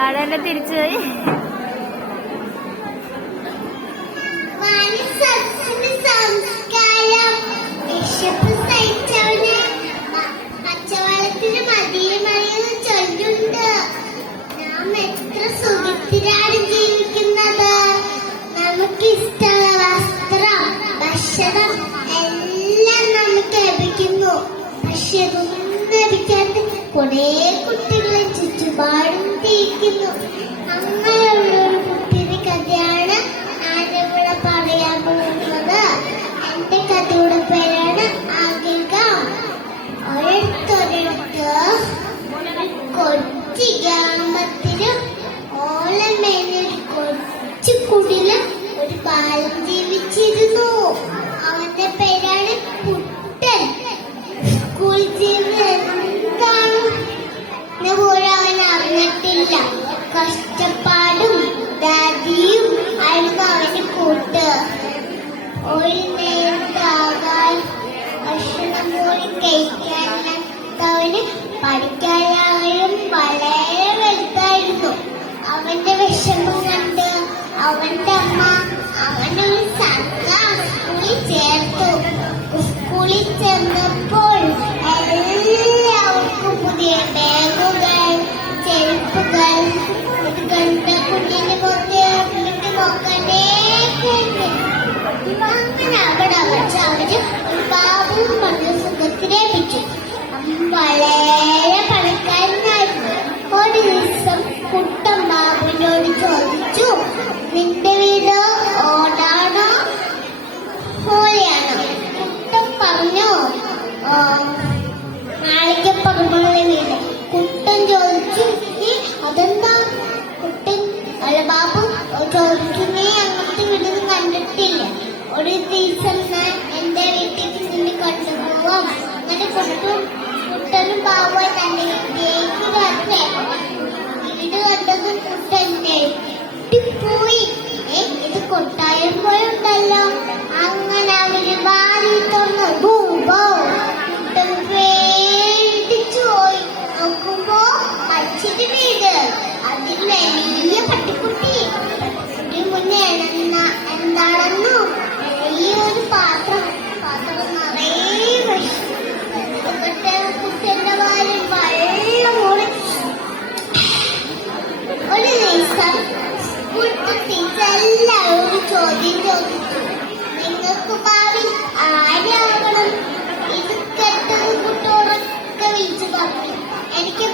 നാളെ തിരിച്ചുപോയി. പച്ചവെള്ളത്തിന് മതിയമറിയെന്ന് ചൊല്ലുണ്ട്. നാം എത്ര സുഖത്തിലാണ് ജീവിക്കുന്നത്. നമുക്ക് ഇഷ്ടമുള്ള വസ്ത്രം, ഭക്ഷണം എല്ലാം നമുക്ക് ലഭിക്കുന്നു. പക്ഷെ അതൊന്നും ലഭിക്കാത്ത കുറെ കുട്ടികളെ ചുറ്റുപാടും ജീവിക്കുന്നു. അങ്ങനെയുള്ള ഒരു കുട്ടിയുടെ കഥയാണ് ഞാനിവിടെ പറയാൻ പോകുന്നത്. എന്റെ കഥയുടെ പേരാണ് ആകികം. ഒരിടത്തൊരിടത്ത് കൊച്ചു ഗ്രാമത്തിലും ഓലമേഞ്ഞൊരു കൊച്ചു കുടിലും ഒരു ബാലൻ ജീവിച്ചിരുന്നു. അവന്റെ പേരാണ് കുട്ടൻ. സ്കൂൾ ജീവിതം എന്താണെന്ന് പോലും അവൻ അറിഞ്ഞിട്ടില്ല. കഷ്ടപ്പാടും ദാദിയും ആയിരുന്നു അവന് കൂട്ട്. ഒരു നേരത്താകാൻ ഭക്ഷണം പോലും കഴിക്കാനവന് പഠിക്കാനായും വളരെ വലുതായിരുന്നു. അവന്റെ വിഷമം കണ്ട് അവന്റെ അമ്മ അവനൊരു സർക്കാർ സ്കൂളിൽ ചേർത്തു. സ്കൂളിൽ ചെന്നപ്പോൾ എല്ലാവർക്കും പുതിയ ബാഗുകൾ, ചെരുപ്പുകൾ. ഇത് കണ്ട കുട്ടീന്റെ പുറത്ത് നോക്കാനേ അങ്ങനെ അവിടെ വെച്ച് അവര് ബാബുവും വളരെ സുഖത്തിനെ പിടിച്ചു. വളരെ പണക്കാരനായിരുന്നു. ഒരു ദിവസം കുട്ടൻ ബാബുവിനോട് ചോദിച്ചു, നിന്റെ വീട് ഓടാണോ പോലെയാണോ? കുട്ടൻ പറഞ്ഞു, മാളികപ്പുറമുള്ള വീട്. കുട്ടൻ ചോദിച്ചു, അതെന്താ? കുട്ടൻ അല്ല ബാബു ചോദിക്കുന്നേ, അങ്ങനത്തെ വീടൊന്നും കണ്ടിട്ടില്ല. ഒരു ദിവസം ഞാൻ എന്റെ വീട്ടിലേക്ക് നിന്നെ കൊണ്ടുപോവാം. അങ്ങനെ കുട്ടനും ബാബുവായി തന്റെ വീട്ടിലേക്ക് വരട്ടെ. വീട് കണ്ടതും കുട്ടൻ ഞെട്ടിപ്പോയി. ഇത് കൊട്ടായം പോലെ ഉണ്ടല്ലോ. അങ്ങനെ അവര് വാരി തുറന്നു. കുട്ടൻ പേടിച്ചു പോയി. നോക്കുമ്പോ മറ്റൊരു വീട്, അതിൽ വലിയ പട്ടിക്കുട്ടി. ഇതിന് മുന്നേ എന്താണെന്നോ വലിയൊരു പാത്രം നിറയെ കുട്ടന്റെ വാരി വെള്ളം മൂടി. ഒരു ദിവസം എല്ലാവരും ചോദ്യം ചോദിച്ചു, നിങ്ങൾക്ക് ഭാവി ആരാകണം? ഇത് കേട്ടത് കുട്ടിയോടൊക്കെ വിളിച്ചു പറഞ്ഞു, എനിക്ക്